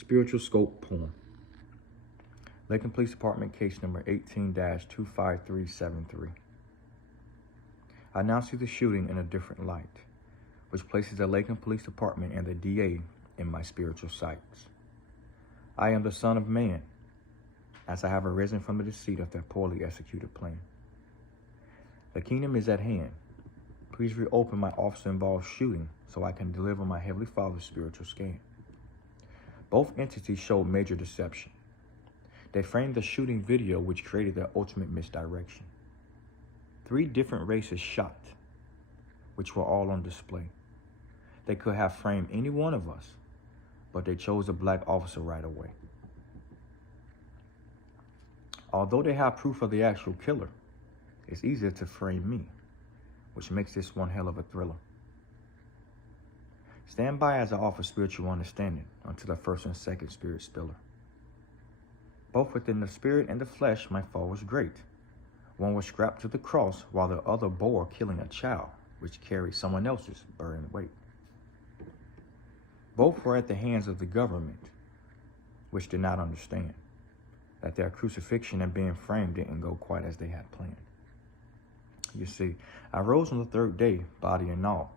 Spiritual Scope Poem. Lakeland Police Department case number 18-25373. I now see the shooting in a different light, which places the Lakeland Police Department and the DA in my spiritual sights. I am the Son of Man, as I have arisen from the deceit of their poorly executed plan. The kingdom is at hand. Please reopen my officer-involved shooting so I can deliver my Heavenly Father's spiritual scan. Both entities showed major deception. They framed the shooting video which created their ultimate misdirection. 3 different races shot, which were all on display. They could have framed any one of us, but they chose a black officer right away. Although they have proof of the actual killer, it's easier to frame me, which makes this one hell of a thriller. Stand by as I offer spiritual understanding unto the first and second spirit spiller. Both within the spirit and the flesh, my fall was great. One was strapped to the cross, while the other bore killing a child, which carried someone else's burden weight. Both were at the hands of the government, which did not understand that their crucifixion and being framed didn't go quite as they had planned. You see, I rose on the 3rd day, body and all.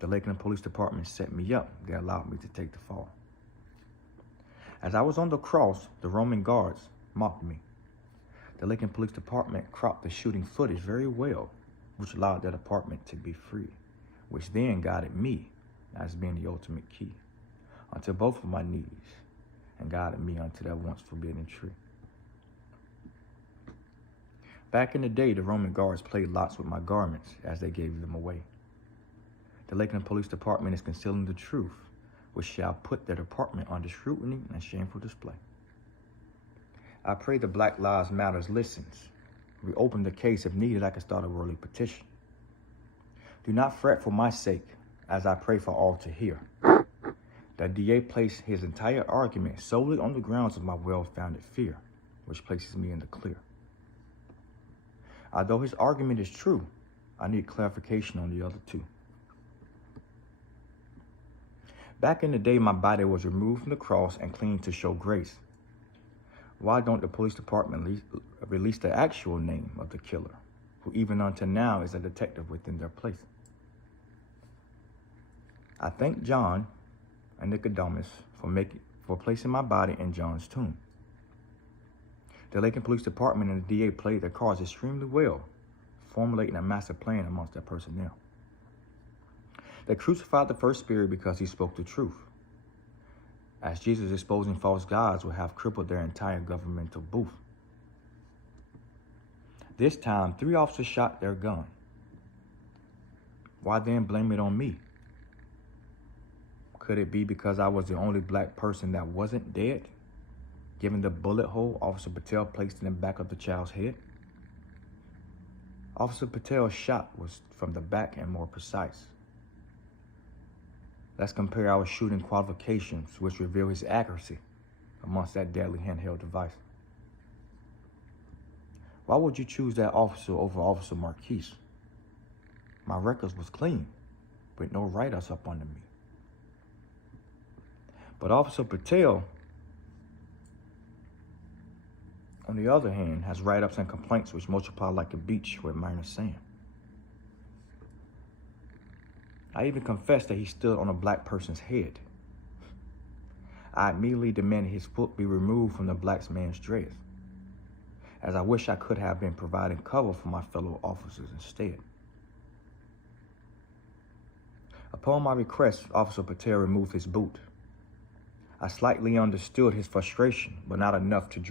The Lakeland Police Department set me up. They allowed me to take the fall. As I was on the cross, the Roman guards mocked me. The Lakeland Police Department cropped the shooting footage very well, which allowed the department to be free, which then guided me as being the ultimate key unto both of my knees and guided me unto that once forbidden tree. Back in the day, the Roman guards played lots with my garments as they gave them away. The Lakeland Police Department is concealing the truth, which shall put their department under scrutiny and shameful display. I pray the Black Lives Matter listens. Reopen the case if needed. I can start a worldly petition. Do not fret for my sake, as I pray for all to hear. The DA placed his entire argument solely on the grounds of my well-founded fear, which places me in the clear. Although his argument is true, I need clarification on the other 2. Back in the day, my body was removed from the cross and cleaned to show grace. Why don't the police department release the actual name of the killer, who even until now is a detective within their place? I thank John and Nicodemus for placing my body in John's tomb. The Lakeland Police Department and the DA played their cards extremely well, formulating a master plan amongst their personnel. They crucified the first spirit because he spoke the truth, as Jesus exposing false gods would have crippled their entire governmental booth. This time, 3 officers shot their gun. Why then blame it on me? Could it be because I was the only black person that wasn't dead, given the bullet hole Officer Patel placed in the back of the child's head? Officer Patel's shot was from the back and more precise. Let's compare our shooting qualifications, which reveal his accuracy amongst that deadly handheld device. Why would you choose that officer over Officer Marquise? My records was clean, with no write-ups up under me. But Officer Patel, on the other hand, has write-ups and complaints which multiply like a beach with minor sand. I even confessed that he stood on a black person's head. I immediately demanded his foot be removed from the black man's dress, as I wish I could have been providing cover for my fellow officers instead. Upon my request, Officer Patel removed his boot. I slightly understood his frustration, but not enough to drag